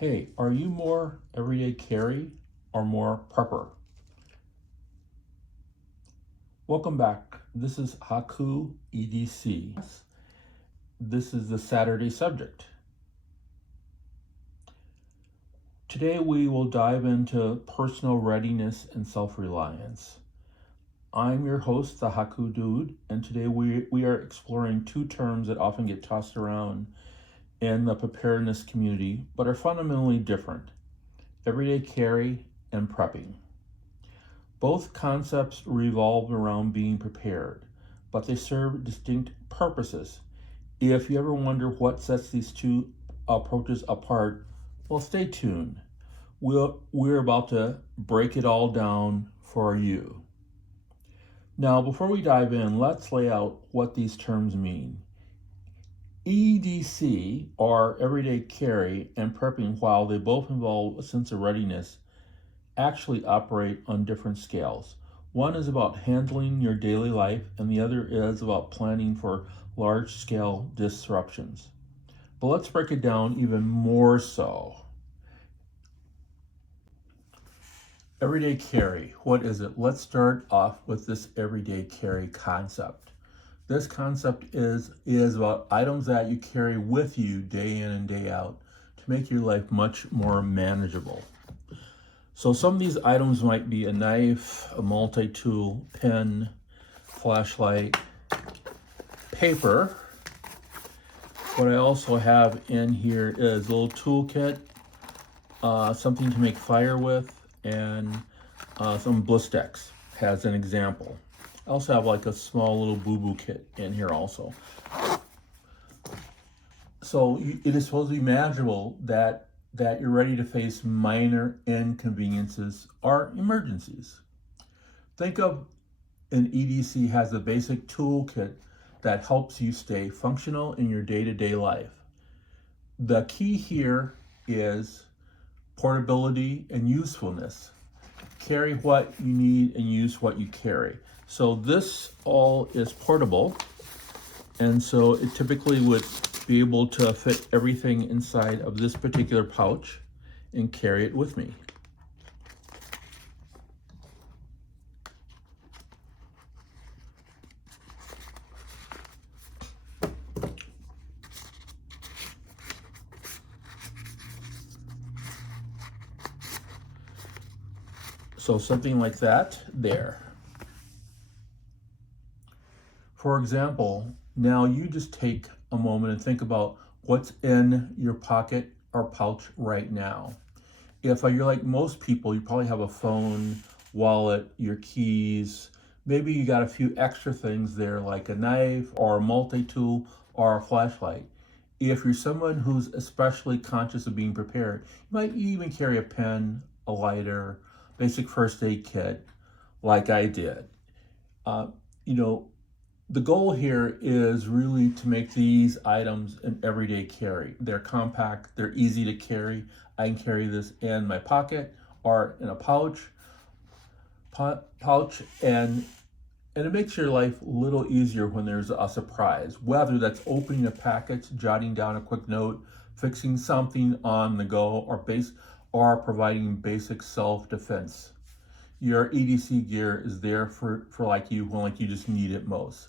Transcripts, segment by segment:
Hey, are you more everyday carry or more prepper? Welcome back. This is Haku EDC. This is the Saturday subject. Today we will dive into personal readiness and self-reliance. I'm your host, the Haku Dude, and today we are exploring two terms that often get tossed around in the preparedness community, but are fundamentally different: everyday carry and prepping. Both concepts revolve around being prepared, but they serve distinct purposes. If you ever wonder what sets these two approaches apart, well, stay tuned. We're about to break it all down for you. Now, before we dive in, let's lay out what these terms mean. EDC, or everyday carry, and prepping, while they both involve a sense of readiness, actually operate on different scales. One is about handling your daily life, and the other is about planning for large-scale disruptions. But let's break it down even more so. Everyday carry, what is it? Let's start off with this everyday carry concept. This concept is about items that you carry with you day in and day out to make your life much more manageable. So some of these items might be a knife, a multi-tool, pen, flashlight, paper. What I also have in here is a little toolkit, something to make fire with, and some Blistex as an example. I also have like a small little boo-boo kit in here also. So it is supposed to be manageable that you're ready to face minor inconveniences or emergencies. Think of an EDC has a basic toolkit that helps you stay functional in your day-to-day life. The key here is portability and usefulness. Carry what you need and use what you carry. So this all is portable, and so it typically would be able to fit everything inside of this particular pouch and carry it with me. So something like that there. For example, now you just take a moment and think about what's in your pocket or pouch right now. If you're like most people, you probably have a phone, wallet, your keys. Maybe you got a few extra things there like a knife or a multi-tool or a flashlight. If you're someone who's especially conscious of being prepared, you might even carry a pen, a lighter, basic first aid kit like I did. The goal here is really to make these items an everyday carry. They're compact, they're easy to carry. I can carry this in my pocket or in a pouch, and it makes your life a little easier when there's a surprise, whether that's opening a package, jotting down a quick note, fixing something on the go, or providing basic self-defense. Your EDC gear is there for like you when like you just need it most.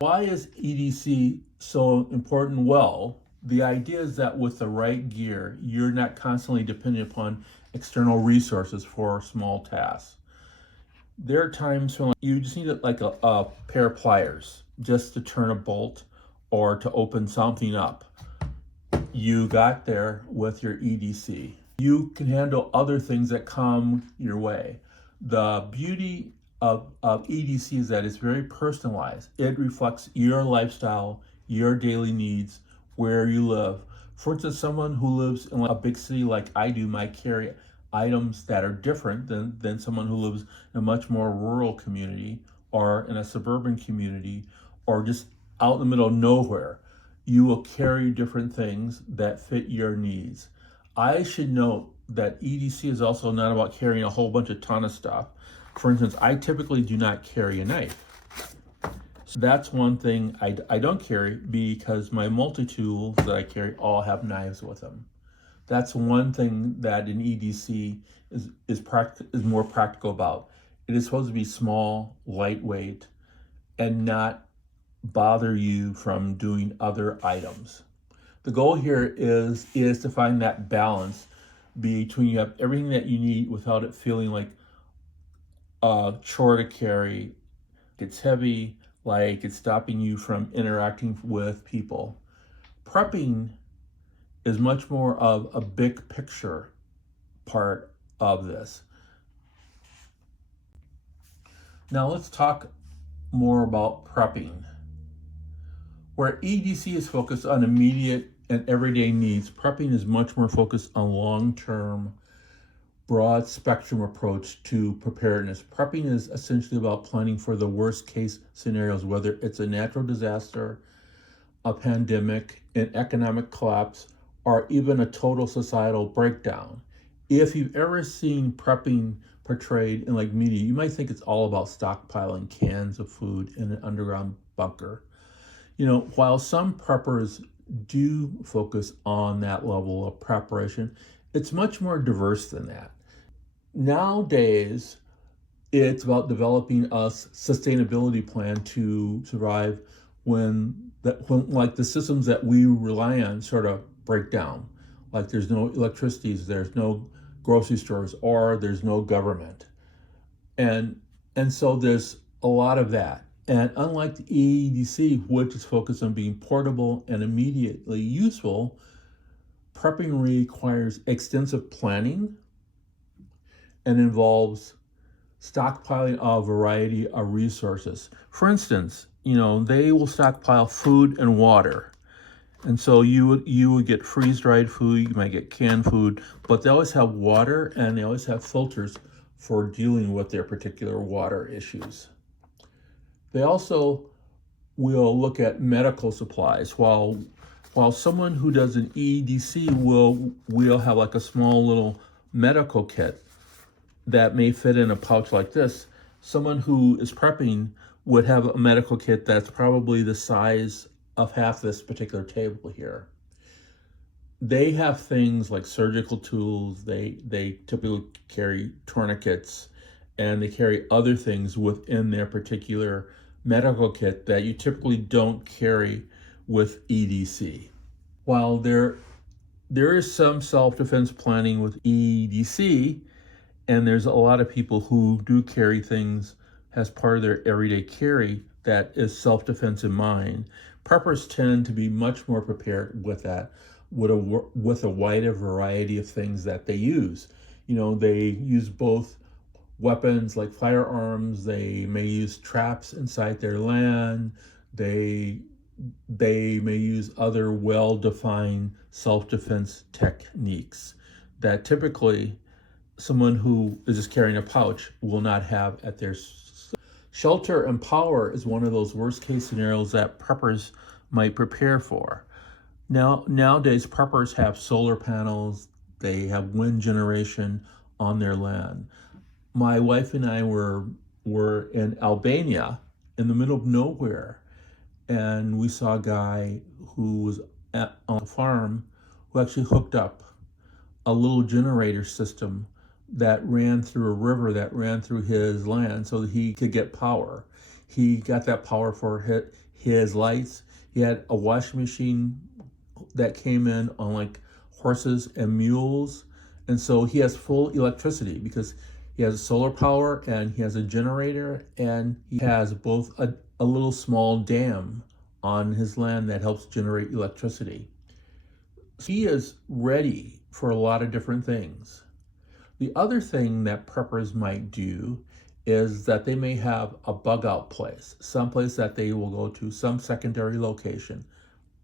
Why is EDC so important? Well, the idea is that with the right gear, you're not constantly dependent upon external resources for small tasks. There are times when you just need like a pair of pliers just to turn a bolt or to open something up. You got there with your EDC. You can handle other things that come your way. The beauty of EDC is that it's very personalized. It reflects your lifestyle, your daily needs, where you live. For instance, someone who lives in a big city like I do might carry items that are different than someone who lives in a much more rural community or in a suburban community or just out in the middle of nowhere. You will carry different things that fit your needs. I should note that EDC is also not about carrying a whole bunch of ton of stuff. For instance, I typically do not carry a knife. So that's one thing I don't carry because my multi-tools that I carry all have knives with them. That's one thing that an EDC is more practical about. It is supposed to be small, lightweight, and not bother you from doing other items. The goal here is to find that balance between you have everything that you need without it feeling like a chore to carry. It's heavy, like it's stopping you from interacting with people. Prepping is much more of a big picture part of this. Now let's talk more about prepping. Where EDC is focused on immediate and everyday needs, prepping is much more focused on long-term, broad spectrum approach to preparedness. Prepping is essentially about planning for the worst case scenarios, whether it's a natural disaster, a pandemic, an economic collapse, or even a total societal breakdown. If you've ever seen prepping portrayed in like media, you might think it's all about stockpiling cans of food in an underground bunker. While some preppers do focus on that level of preparation, it's much more diverse than that. Nowadays, it's about developing a sustainability plan to survive when like the systems that we rely on sort of break down. Like there's no electricity, there's no grocery stores, or there's no government. And so there's a lot of that. And unlike the EDC, which is focused on being portable and immediately useful, prepping requires extensive planning and involves stockpiling a variety of resources. For instance, they will stockpile food and water. And so you would get freeze-dried food, you might get canned food, but they always have water and they always have filters for dealing with their particular water issues. They also will look at medical supplies. While someone who does an EDC will have like a small little medical kit that may fit in a pouch like this, someone who is prepping would have a medical kit that's probably the size of half this particular table here. They have things like surgical tools, they typically carry tourniquets, and they carry other things within their particular medical kit that you typically don't carry with EDC. While there is some self-defense planning with EDC, and there's a lot of people who do carry things as part of their everyday carry that is self-defense in mind, preppers tend to be much more prepared with that, with a wider variety of things that they use. They use both weapons like firearms, they may use traps inside their land, they may use other well-defined self-defense techniques that typically someone who is just carrying a pouch will not have at their shelter. And power is one of those worst case scenarios that preppers might prepare for. Nowadays, preppers have solar panels, they have wind generation on their land. My wife and I were in Albania, in the middle of nowhere, and we saw a guy who was on a farm who actually hooked up a little generator system that ran through a river that ran through his land so that he could get power. He got that power for his lights. He had a washing machine that came in on like horses and mules. And so he has full electricity because he has solar power and he has a generator and he has both a little small dam on his land that helps generate electricity. So he is ready for a lot of different things. The other thing that preppers might do is that they may have a bug out place, someplace that they will go to, some secondary location.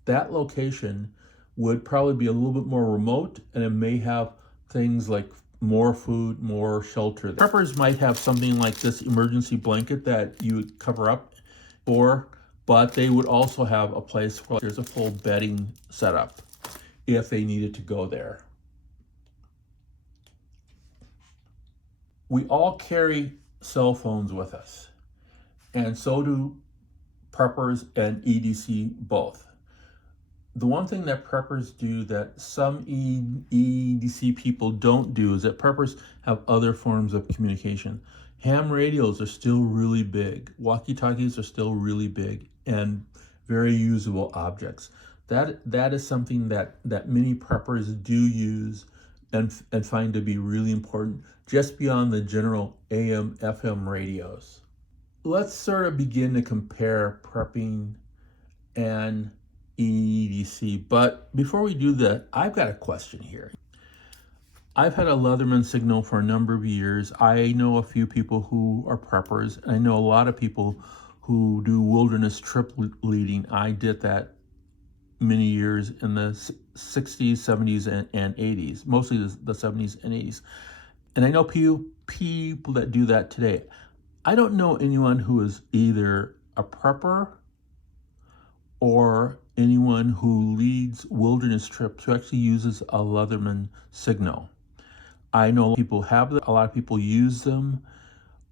That location would probably be a little bit more remote and it may have things like more food, more shelter. Preppers might have something like this emergency blanket that you would cover up but they would also have a place where there's a full bedding setup if they needed to go there. We all carry cell phones with us, and so do preppers and EDC both. The one thing that preppers do that some EDC people don't do is that preppers have other forms of communication. Ham radios are still really big. Walkie-talkies are still really big and very usable objects. That is something that many preppers do use and find to be really important, just beyond the general AM, FM radios. Let's sort of begin to compare prepping and EDC. But before we do that, I've got a question here. I've had a Leatherman signal for a number of years. I know a few people who are preppers. I know a lot of people who do wilderness trip leading. I did that many years in the 60s, 70s, and 80s, mostly the 70s and 80s. And I know people that do that today. I don't know anyone who is either a prepper or anyone who leads wilderness trips who actually uses a Leatherman signal. I know people have them, a lot of people use them,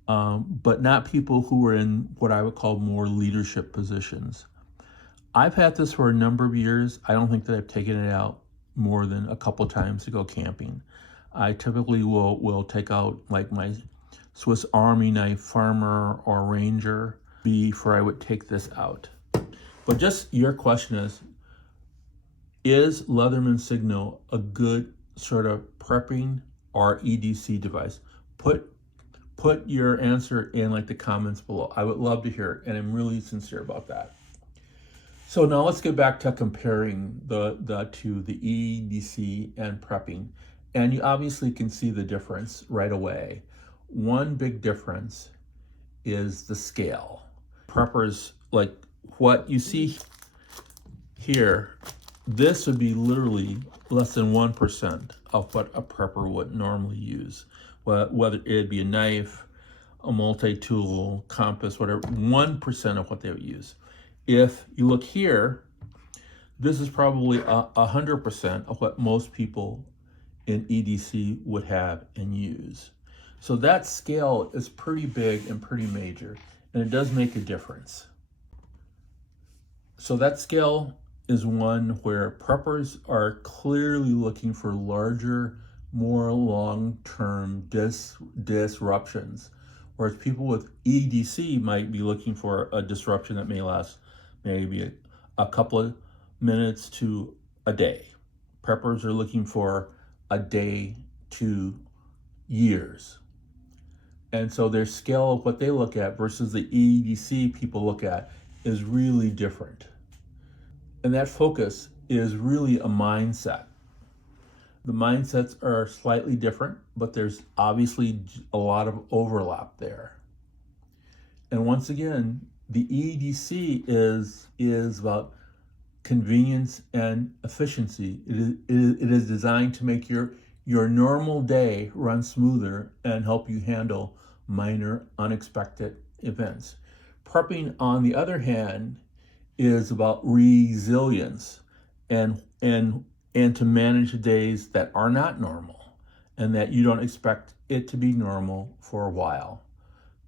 but not people who are in what I would call more leadership positions. I've had this for a number of years. I don't think that I've taken it out more than a couple times to go camping. I typically will take out like my Swiss Army knife farmer or ranger before I would take this out. But just your question is Leatherman signal a good sort of prepping or EDC device? Put your answer in like the comments below. I would love to hear it, and I'm really sincere about that. So now let's get back to comparing the two, the EDC and prepping. And you obviously can see the difference right away. One big difference is the scale. Preppers, like what you see here, this would be literally less than 1% of what a prepper would normally use. Whether it'd be a knife, a multi-tool, compass, whatever, 1% of what they would use. If you look here, this is probably 100% of what most people in EDC would have and use. So that scale is pretty big and pretty major, and it does make a difference. So that scale is one where preppers are clearly looking for larger, more long-term disruptions, whereas people with EDC might be looking for a disruption that may last maybe a couple of minutes to a day. Preppers are looking for a day to years. And so their scale of what they look at versus the EDC people look at is really different. And that focus is really a mindset. The mindsets are slightly different, but there's obviously a lot of overlap there. And once again, the EDC is about convenience and efficiency. It is designed to make your normal day run smoother and help you handle minor unexpected events. Prepping, on the other hand, is about resilience and to manage days that are not normal and that you don't expect it to be normal for a while.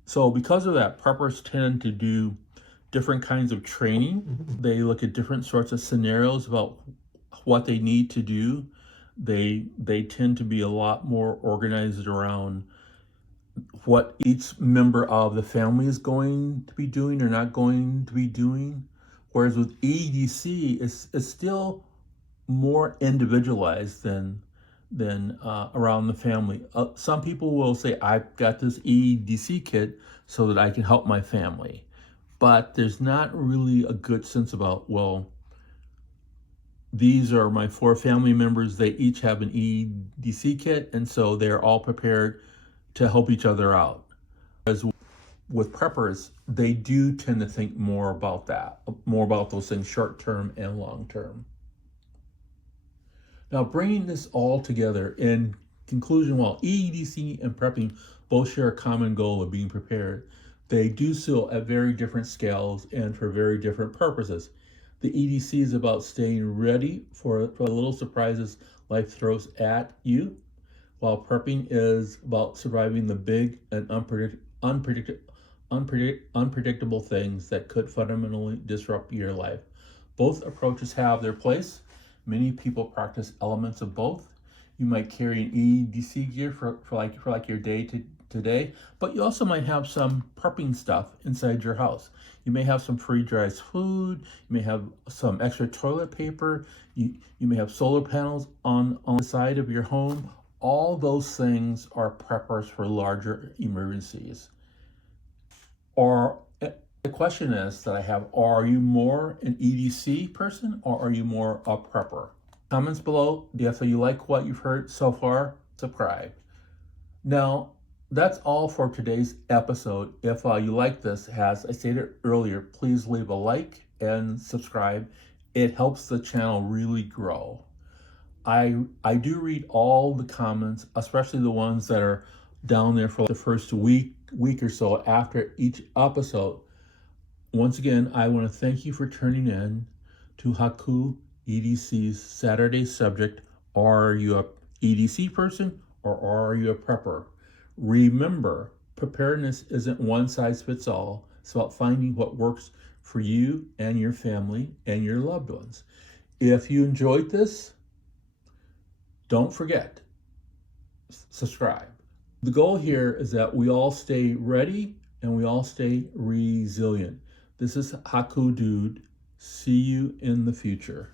So because of that, preppers tend to do different kinds of training. They look at different sorts of scenarios about what they need to do. They tend to be a lot more organized around what each member of the family is going to be doing or not going to be doing. Whereas with EDC, it's still more individualized than around the family. Some people will say, I've got this EDC kit so that I can help my family. But there's not really a good sense about, well, these are my 4 family members. They each have an EDC kit, and so they're all prepared to help each other out. As with preppers, they do tend to think more about that, more about those things, short term and long term. Now, bringing this all together, in conclusion, while EDC and prepping both share a common goal of being prepared, they do so at very different scales and for very different purposes. The EDC is about staying ready for the little surprises life throws at you, while prepping is about surviving the big and unpredictable things that could fundamentally disrupt your life. Both approaches have their place. Many people practice elements of both. You might carry an EDC gear for like your day to day, but you also might have some prepping stuff inside your house. You may have some freeze-dried food, you may have some extra toilet paper, you may have solar panels on the side of your home. All those things are preppers for larger emergencies. Or the question is that I have, are you more an EDC person or are you more a prepper? Comments below if you like what you've heard so far, subscribe. Now, that's all for today's episode. If you like this, as I stated earlier, please leave a like and subscribe. It helps the channel really grow. I do read all the comments, especially the ones that are down there for the first week or so after each episode. Once again, I want to thank you for tuning in to Haku EDC's Saturday subject. Are you a EDC person or are you a prepper? Remember, preparedness isn't one size fits all. It's about finding what works for you and your family and your loved ones. If you enjoyed this, don't forget, subscribe. The goal here is that we all stay ready and we all stay resilient. This is Haku Dude. See you in the future.